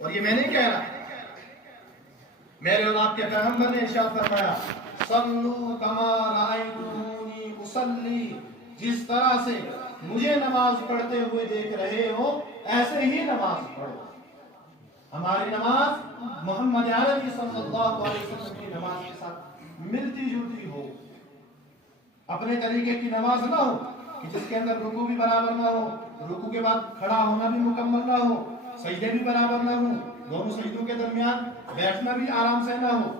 اور یہ میں نہیں کہہ رہا، میرے اور آپ کے پیغمبر نے ارشاد فرمایا صلو کما رأیتمونی اصلی، جس طرح سے مجھے نماز پڑھتے ہوئے دیکھ رہے ہو ایسے ہی نماز پڑھو۔ ہماری نماز محمد عربی صلی اللہ علیہ وسلم کی نماز کے ساتھ ملتی جلتی ہو، اپنے طریقے کی نماز نہ ہو کہ جس کے اندر رکوع بھی برابر نہ ہو، رکوع کے بعد کھڑا ہونا بھی مکمل نہ ہو، سجدے بھی برابر نہ ہو، دونوں سجدوں کے درمیان بیٹھنا بھی آرام سے نہ ہو۔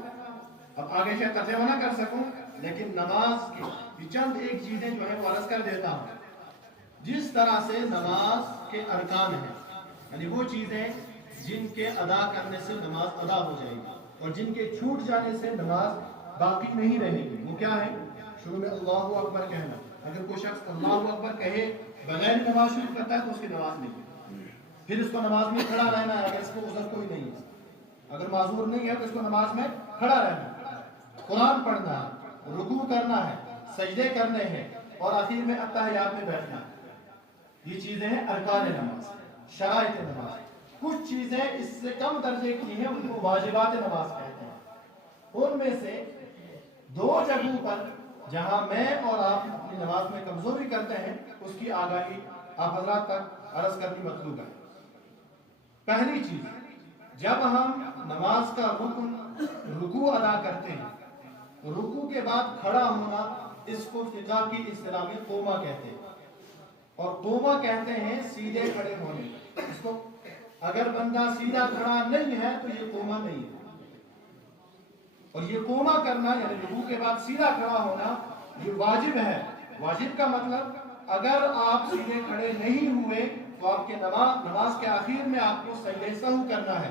اب آگے سے ترجمہ نہ کر سکوں، لیکن نماز کی چند ایک چیزیں جو ہے وہ عرض کر دیتا ہوں۔ جس طرح سے نماز کے ارکان ہیں، یعنی وہ چیزیں جن کے ادا کرنے سے نماز ادا ہو جائے گی اور جن کے چھوٹ جانے سے نماز باقی نہیں رہے گی، وہ کیا ہے؟ شروع میں اللہ اکبر کہنا۔ اگر کوئی شخص اللہ اکبر کہے بغیر نماز شروع کرتا ہے تو اس کی نماز نہیں ہے۔ پھر اس کو نماز میں کھڑا رہنا ہے، اگر اس کو عذر کوئی نہیں ہے، اگر معذور نہیں ہے تو اس کو نماز میں کھڑا رہنا ہے، قرآن پڑھنا ہے، رکوع کرنا ہے، سجدے کرنے ہیں اور آخر میں اتحیات میں بیٹھنا ہے۔ یہ چیزیں ہیں ارکان نماز، شرائط نماز۔ کچھ چیزیں اس سے کم درجے کی ہیں، ان کو واجبات نماز کہتے ہیں۔ ان میں سے دو جگہوں پر جہاں میں اور آپ اپنی نماز میں کمزوری کرتے ہیں اس کی آگاہی آپ حضرات تک عرض کرنی مطلوب ہے۔ پہلی چیز، جب ہم نماز کا رکن رکوع ادا کرتے ہیں، رکوع کے بعد کھڑا ہونا، اس کو فقہ کی اصطلاح میں قومہ کہتے ہیں، اور قومہ کہتے ہیں سیدھے کھڑے ہونے۔ اس کو اگر بندہ سیدھا کھڑا نہیں ہے تو یہ قومہ نہیں ہے، اور یہ قومہ کرنا یعنی رکوع کے بعد سیدھا کھڑا ہونا یہ واجب ہے۔ واجب کا مطلب اگر آپ سیدھے کھڑے نہیں ہوئے تو آپ کے نماز کے آخر میں آپ کو سجدہ سہو کرنا ہے،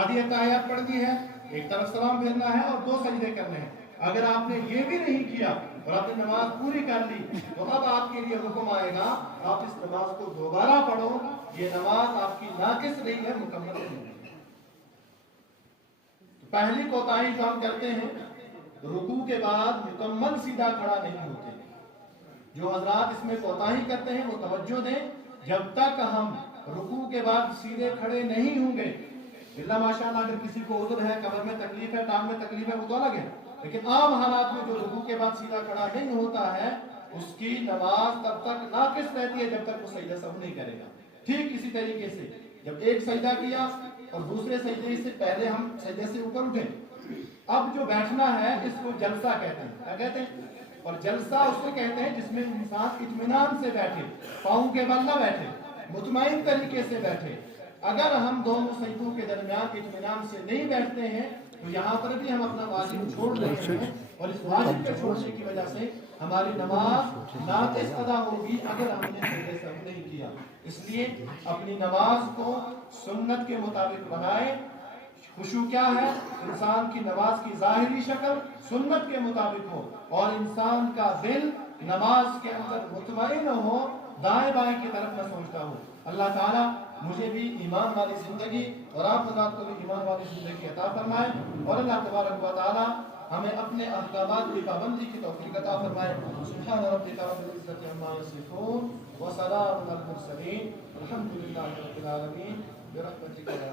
آدھی اتحیات پڑھنی ہے، ایک طرف سلام پھیرنا ہے اور دو سجدے کرنے ہیں۔ اگر آپ نے یہ بھی نہیں کیا اور آپ نے نماز پوری کر لی تو اب آپ کے لیے حکم آئے گا آپ اس نماز کو دوبارہ پڑھو، یہ نماز آپ کی ناقص نہیں ہے، مکمل نہیں ہے۔ پہلی کوتاہی جو ہم کرتے ہیں، رکوع کے بعد مکمل سیدھا کھڑا نہیں ہوتے۔ جو حضرات اس میں کوتاہی کرتے ہیں وہ توجہ دیں، جب تک ہم رکوع کے بعد سیدھے کھڑے نہیں ہوں گے، اللہ ماشاءاللہ اگر کسی کو عذر ہے، کمر میں تکلیف ہے، ٹانگ میں تکلیف ہے، وہ تو الگ ہے، لیکن عام حالات میں جو رکوع کے بعد سیدھا کھڑا نہیں ہوتا ہے اس کی نماز تب تک ناقص رہتی ہے جب تک وہ سجدہ سہو نہیں کرے گا۔ ٹھیک اسی طریقے سے جب ایک سجدہ کیا اور دوسرے سجدے سے پہلے ہم سجدے سے اوپر اٹھے، اب جو بیٹھنا ہے اس کو جلسہ کہتے ہیں۔ کیا کہتے ہیں؟ اور جلسہ اس کو کہتے ہیں جس میں انسان اطمینان سے بیٹھے، پاؤں کے بل نہ بیٹھے، مطمئن طریقے سے بیٹھے۔ اگر ہم دونوں سجدوں کے درمیان اطمینان سے نہیں بیٹھتے ہیں تو یہاں پر بھی ہم اپنا واجب چھوڑ رہے ہیں، اور اس واجب کے چھوڑنے کی وجہ سے ہماری نماز ناقص ادا ہوگی اگر ہم نے سجدہ سہو نہیں کیا۔ اس لیے اپنی نماز کو سنت کے مطابق بنائیں۔ خشوع کیا ہے؟ انسان کی نماز کی ظاہری شکل سنت کے مطابق ہو اور انسان کا دل نماز کے اندر مطمئن ہو، دائیں بائیں کی طرف نہ سوچتا ہو۔ اللہ تعالیٰ مجھے بھی ایمان والی زندگی اور آپ حضرات کو بھی ایمان والی زندگی عطا فرمائے، اور اللہ تبارک و تعالیٰ ہمیں اپنے احکامات کی پابندی کی توفیق عطا فرمائے۔ سبحان ربک رب العزۃ عما یصفون وسلام علی المرسلین والحمد للہ رب العالمین برحمتک یا